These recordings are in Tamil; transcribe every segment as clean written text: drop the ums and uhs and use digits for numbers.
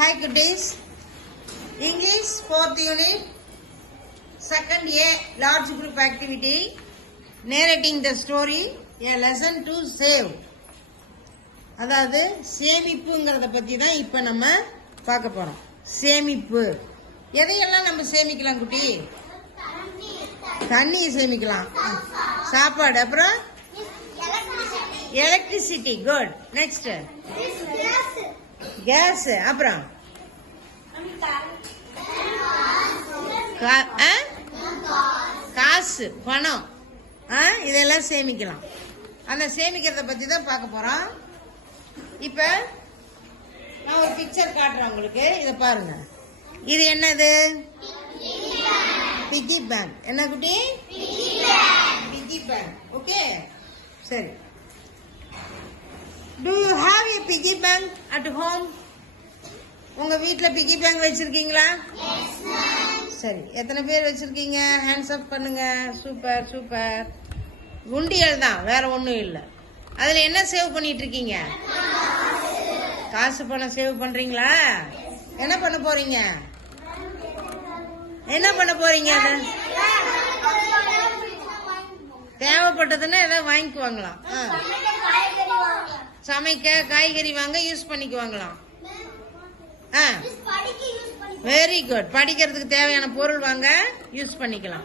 Hi goodies. English 4th unit, 2nd A, large group activity, narrating the story, a lesson to save. அதாவது சேமிப்புங்கிறத பத்தி தான் இப்ப நம்ம பார்க்க போறோம். சேமிப்பு எதையெல்லாம் நம்ம சேமிக்கலாம் குட்டி? தண்ணி சேமிக்கலாம், சாப்பாடு, அப்புறம் எலக்ட்ரிசிட்டி. குட். நெக்ஸ்ட் கேஸ், அப்புறம் காசு, பணம், இதெல்லாம் சேமிக்கலாம். அந்த சேமிக்கிறத பத்தி தான் பார்க்க போறோம். இப்ப நான் ஒரு பிக்சர் காட்டுறேன் உங்களுக்கு, இத பாருங்க. இது என்னது? Piggy bank. என்ன குட்டி? Piggy bank. ஓகே, சரி. Do you have a piggy bank at home? உங்க வீட்ல பிக்கி பேங்க் வச்சிருக்கீங்களா? Yes ma'am. சரி, எத்தனை பேர் வச்சிருக்கீங்க? ஹேண்ட்ஸ் அப் பண்ணுங்க. Super super. உண்டியல் தான், வேற ஒண்ணும் இல்ல. அதுல என்ன சேவ் பண்ணிட்டு இருக்கீங்க? காசு பணம் சேவ் பண்றீங்களா? என்ன பண்ண போறீங்க? என்ன பண்ண போறீங்க? தேவைப்பட்டதுன்னா ஏதாவது வாங்கிக்குவாங்களாம். சமைக்க காய்கறி வாங்க யூஸ் பண்ணிக்குவாங்களாம். Very good. படிக்கிறதுக்கு தேவையான பொருள் வாங்க யூஸ் பண்ணிக்கலாம்.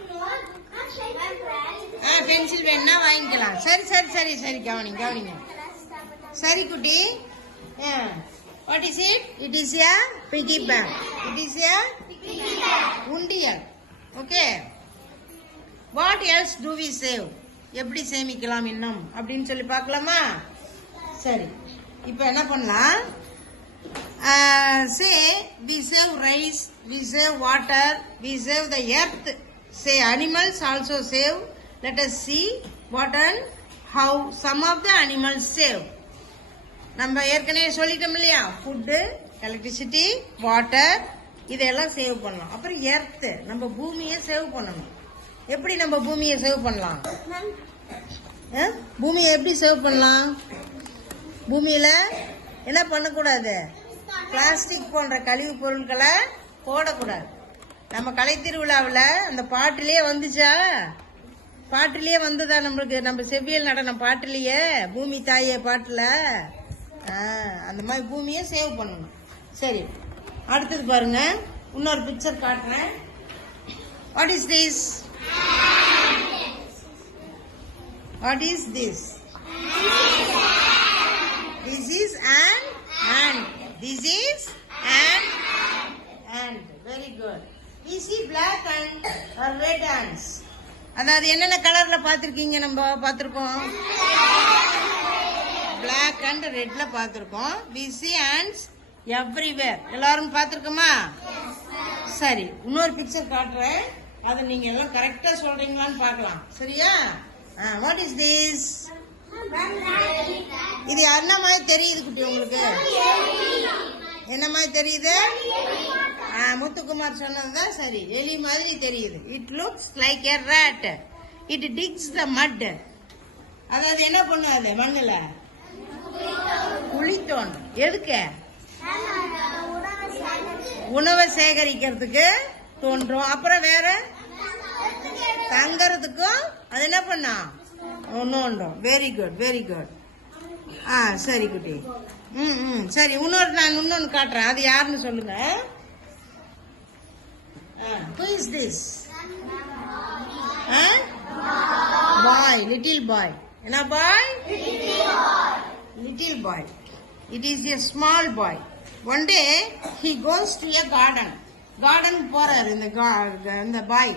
பென்சில் வேணும்னா வாங்கிக்கலாம். சரி சரி சரி சரி, கவனிங்க கவனிங்க. சரி குட்டி, what is it? It is a piggy bank. It is a உண்டியல். Okay, what else do we save? எப்படி சேமிக்கலாம் இன்னும் அப்படின்னு சொல்லி பார்க்கலாமா? சரி, இப்போ என்ன பண்ணலாம்? Say we save rice, we save water, we save the earth. Say animals also save. Let us see what and how some of the animals save. நம்ம ஏற்கனவே சொல்லிட்டோம் இல்லையா? ஃபுட்டு, எலக்ட்ரிசிட்டி, வாட்டர், இதெல்லாம் சேவ் பண்ணலாம். அப்புறம் எர்த், நம்ம பூமியை சேவ் பண்ணணும். எப்படி நம்ம பூமியை சேவ் பண்ணலாம்? பூமியை எப்படி சேவ் பண்ணலாம்? பூமியில என்ன பண்ணக்கூடாது? பிளாஸ்டிக் போன்ற கழிவு பொருட்களை போடக்கூடாது. நம்ம கலை திருவிழாவில் அந்த பாட்டிலேயே வந்துச்சா? பாட்டிலேயே வந்ததா நம்மளுக்கு? நம்ம செவ்வியல் நடனம் பாட்டிலேயே, பூமி தாயே பாட்டுல. அந்த மாதிரி பூமியை சேவ் பண்ணணும். சரி, அடுத்தது பாருங்க, இன்னொரு பிக்சர் காட்டுறேன். What is this? What is this? This is an ant. This is an ant. Very good. We see black ant or red ants. அதாவது என்னென்ன கலர்ல பாத்திருக்கீங்க? நம்ம பாத்திருக்கோம் black and redல பாத்திருக்கோம். We see ants everywhere. எல்லாரும் பாத்திருக்கோமா? சரி, இன்னொரு பிக்சர் காட்டுறேன், அதை நீங்க எல்லாம் கரெக்டா சொல்றீங்களான்னு பார்க்கலாம். சரியா? What is this? இது என்ன மாதிரி தெரியுது குட்டி உங்களுக்கு? என்ன மாதிரி தெரியுது? முத்துக்குமார் சொன்னதுதான் சரி. எலி மாதிரி தெரியுது. It looks like a rat. It digs the mud. அதாவது என்ன பண்ணாது? மண்ணுல குழி தோண்டும். எதுக்கு? உணவை சேகரிக்கிறதுக்கு தோன்றும். அப்புறம் வேற தங்கறதுக்கும் அது என்ன பண்ணா? ஒன்றும். Very good very good. சரி குட்டி. சரி, நான் இன்னொன்னு காட்டுறேன், அது யாருன்னு சொல்லுங்க. Who is this? Boy, little boy. என்ன பாய்? Little boy. It is a small boy. One day he goes to a garden. Garden போறாரு இந்த பாய்.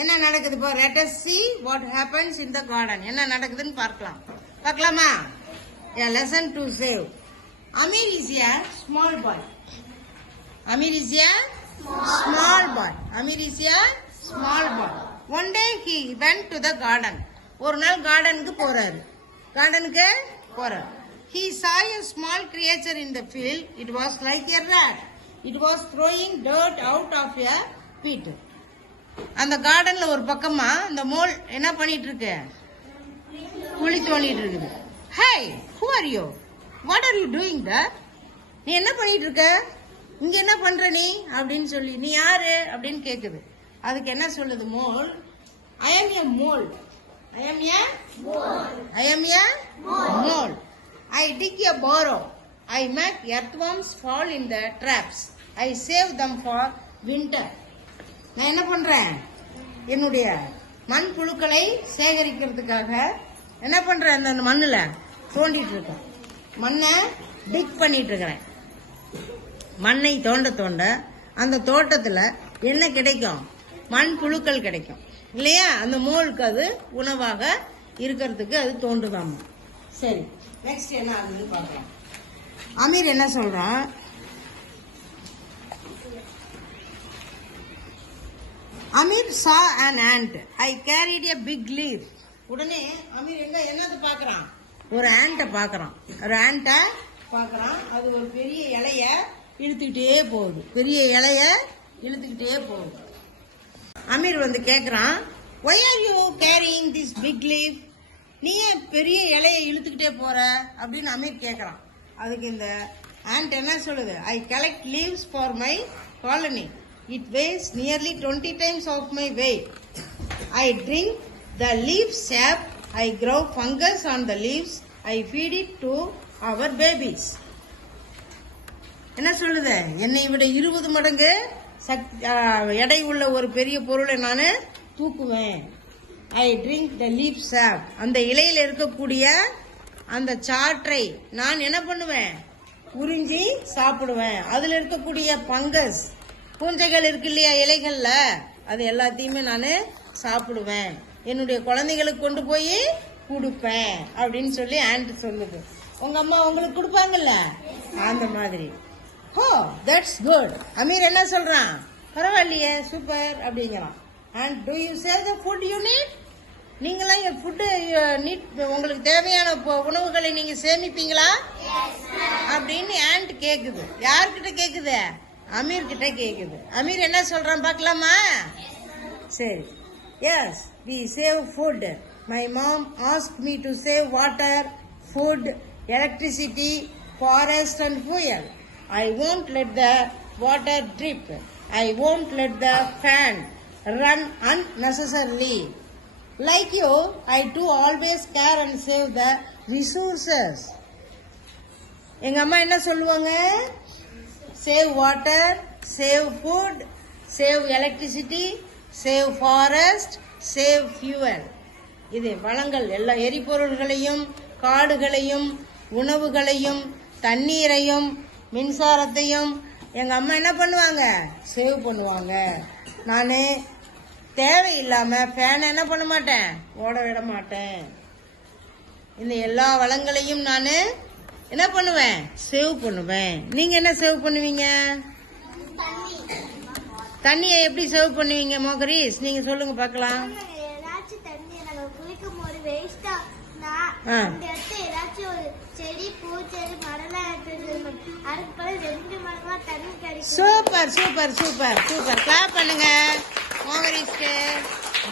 என்ன நடக்குது? let us see what happens in the garden. என்ன நடக்குதுன்னு பார்க்கலாமா? A lesson to save. Amir is a small boy. Amir is a small boy. Amir is a small boy. One day he went to the garden. ஒரு நாள் கார்டனுக்கு போறாரு. He saw a small creature in the field. It was like a rat. It was throwing dirt out of a pit. அந்த கார்டன்ல ஒரு பக்கமா இந்த மோல் என்ன பண்ணிட்டு இருக்கு? குழி தோண்டிட்டு இருக்குது. Hey, who are you? What are you doing there? நீ என்ன பண்ணிட்டு இருக்க? இங்க என்ன பண்ற நீ அப்படின்னு சொல்லி, நீ யாரு அப்படின்னு கேக்குது. அதுக்கு என்ன சொல்லுது mole? I am a mole. I am a mole. I am a mole. I dig a burrow. I make earthworms fall in the traps. I save them for winter. நான் என்ன பண்றேன்? என்னுடைய மண் புழுக்களை சேகரிக்கிறதுக்காக என்ன பண்றேன்? அந்த மண்ணுல தோண்டிட்டு இருக்கேன், மண்ணை டிக் பண்ணிட்டு இருக்கிறேன். மண்ணை தோண்ட தோண்ட அந்த தோட்டத்துல என்ன கிடைக்கும்? மண் புழுக்கள் கிடைக்கும் இல்லையா? அந்த மோலுக்கு அது உணவாக இருக்கிறதுக்கு அது தோண்டுதாமா. சரி, நெக்ஸ்ட் என்ன ஆகுதுன்னு பார்க்கலாம். அமீர் என்ன சொல்றான்? Amir saw an ant. I carried a big leaf. உடனே அமீர் என்னது பார்க்கறான்? ஒரு ஆண்ட பார்க்கறான். ஒரு ஆண்ட பார்க்கறான். அது ஒரு பெரிய இலைய இழுத்துக்கிட்டே போகுது. பெரிய இலைய இழுத்துக்கிட்டே போகுது. அமீர் கேக்குறான், why are you carrying this big leaf? நீ பெரிய இலைய இழுத்துக்கிட்டே போற அப்படின்னு அமீர் கேக்குறான். அதுக்கு இந்த ஆண்ட் என்ன சொல்லுது? I collect leaves for my colony. It weighs nearly 20 times of my weight. I drink the leaf sap. I grow fungus on the leaves. I feed it to our babies. என்ன சொல்லுது? என்னை விட 20 மடங்கு எடை உள்ள ஒரு பெரிய பொருளை நான் தூக்குவேன். I drink the leaf sap. அந்த இலையில இருக்கக்கூடிய அந்த சாற்றை நான் என்ன பண்ணுவேன்? உறிஞ்சி சாப்பிடுவேன். அதுல இருக்கக்கூடிய பங்கஸ், பூஞ்சைகள் இருக்கு இல்லையா இலைகள்ல, அது எல்லாத்தையுமே நான் சாப்பிடுவேன். என்னுடைய குழந்தைகளுக்கு கொண்டு போய் கொடுப்பேன் அப்படின்னு சொல்லி ஆண்ட் சொல்லுது. உங்க அம்மா உங்களுக்கு கொடுப்பாங்கல்ல, அந்த மாதிரி. ஓ, தட்ஸ் குட். அமீர் என்ன சொல்றான்? பரவாயில்லையே, சூப்பர் அப்படிங்கிறான். And to you save the food you need? நீங்களாம் ஃபுட்டு நீட், உங்களுக்கு தேவையான உணவுகளை நீங்க சேமிப்பீங்களா அப்படின்னு ஆண்ட் கேக்குது. யார்கிட்ட கேக்குது? அமீர் கிட்ட கேக்குது. அமீர் என்ன சொல்றான் பார்க்கலாமா? சரி. Yes, we save food. My mom asked me to save water, food, electricity, forest and fuel. I won't let the water drip. I won't let the fan run unnecessarily. Like you, I do always care and save the resources. எங்க அம்மா என்ன சொல்லுவாங்க? Save water, save food, save electricity, save forest, save fuel. இது வளங்கள், எல்லா எரிபொருள்களையும், காடுகளையும், உணவுகளையும், தண்ணீரையும், மின்சாரத்தையும் எங்க அம்மா என்ன பண்ணுவாங்க? சேவ் பண்ணுவாங்க. நானு தேவையில்லாம ஃபேனை என்ன பண்ண மாட்டேன்? ஓட விட மாட்டேன். இந்த எல்லா வளங்களையும் நான் என்ன பண்ணுவேன்? சேவ் பண்ணுவேன். நீங்க என்ன சேவ் பண்ணுவீங்க? தண்ணியை எப்படி சேவ் பண்ணுவீங்க மோகரீஸ்? நீங்க சொல்லுங்க பார்க்கலாம். Super super super super. Clap பண்ணுங்க மோகரீஸ்க்கு.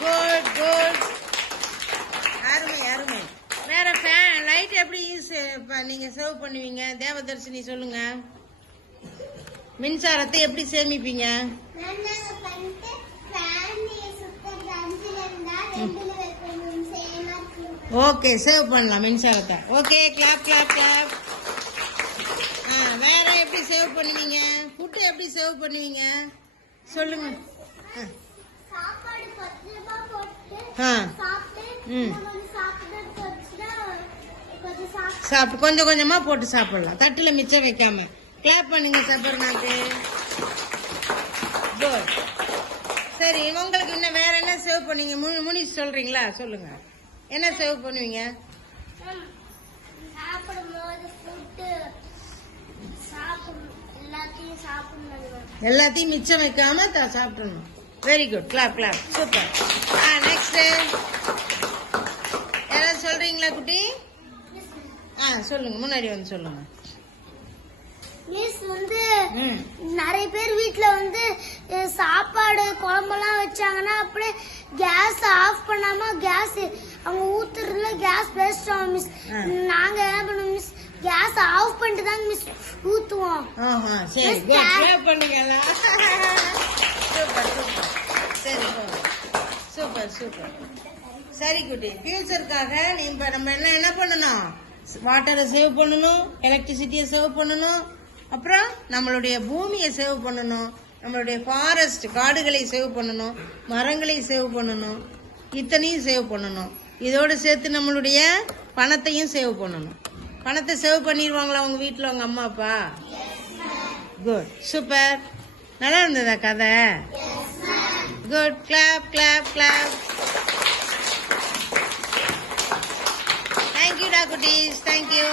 குட் குட், அருமை அருமை. வேற ஃபேன் லைட் எப்படி நீங்க சேவ் பண்ணுவீங்க? தேவதர்ஷினி சொல்லுங்க. மின்சாரத்தை எப்படி சேமிப்பீங்க? ஓகே, சேவ் பண்ணலாம் மின்சாரத்தை. Okay, clap clap clap. வேற எப்படி சேவ் பண்ணுவீங்க? ஃபுட் எப்படி சேவ் பண்ணுவீங்க சொல்லுங்க. சாப்பிட்டு கொஞ்சம் கொஞ்சமா போட்டு சாப்பிடலாம், தட்டுல மிச்சம் வைக்காம. கிளாப் பண்ணுங்க சபர்நாக்கு. குட். சரி, உங்களுக்கு இன்னும் வேற என்ன சேவ் பண்ணீங்க? முனிஷ் சொல்றீங்களா? சொல்லுங்க, என்ன சேவ் பண்ணுவீங்க? எல்லாத்தையும் மிச்சம் வைக்காம சாப்பிடணும். Very good, clap clap, super. Next யாராவது சொல்றீங்களா குட்டி? சொல்லுங்க, முன்னாடி வந்து சொல்லுங்க. மிஸ் நிறைய பேர் வீட்டுல சாப்பாடு குழம்பெல்லாம் வச்சாங்கன்னா அப்படியே கேஸ் ஆஃப் பண்ணாம கேஸ் அவங்க ஊத்துறதுல கேஸ் வேஸ்ட் ஆகும் மிஸ். நாங்க என்ன பண்ணுவோம் மிஸ், கேஸ் ஆஃப் பண்ணிட்டு தான் மிஸ் ஊத்துவோம். ஆஹா சரி Miss, குட் gas- கிளாப் பண்ணுங்களா சூப்பர் சூப்பர் சரி சூப்பர் சூப்பர் சரி குட்டி ஃபியூச்சருக்காக நீ இப்ப நம்ம என்ன பண்ணணும் வாட்டரை சேவ் பண்ணணும் எலக்ட்ரிசிட்டியை சேவ் பண்ணணும் அப்புறம் நம்மளுடைய பூமியை சேவ் பண்ணணும் நம்மளுடைய ஃபாரஸ்ட் காடுகளை சேவ் பண்ணணும் மரங்களை சேவ் பண்ணணும் இத்தனையும் சேவ் பண்ணணும் இதோடு சேர்த்து நம்மளுடைய பணத்தையும் சேவ் பண்ணணும் பணத்தை சேவ் பண்ணிடுவாங்களா உங்க வீட்டில் உங்க அம்மா அப்பா குட் சூப்பர் நல்லா இருந்ததா கதை good clap clap clap thank you டா குட்டீஸ் தேங்க்யூ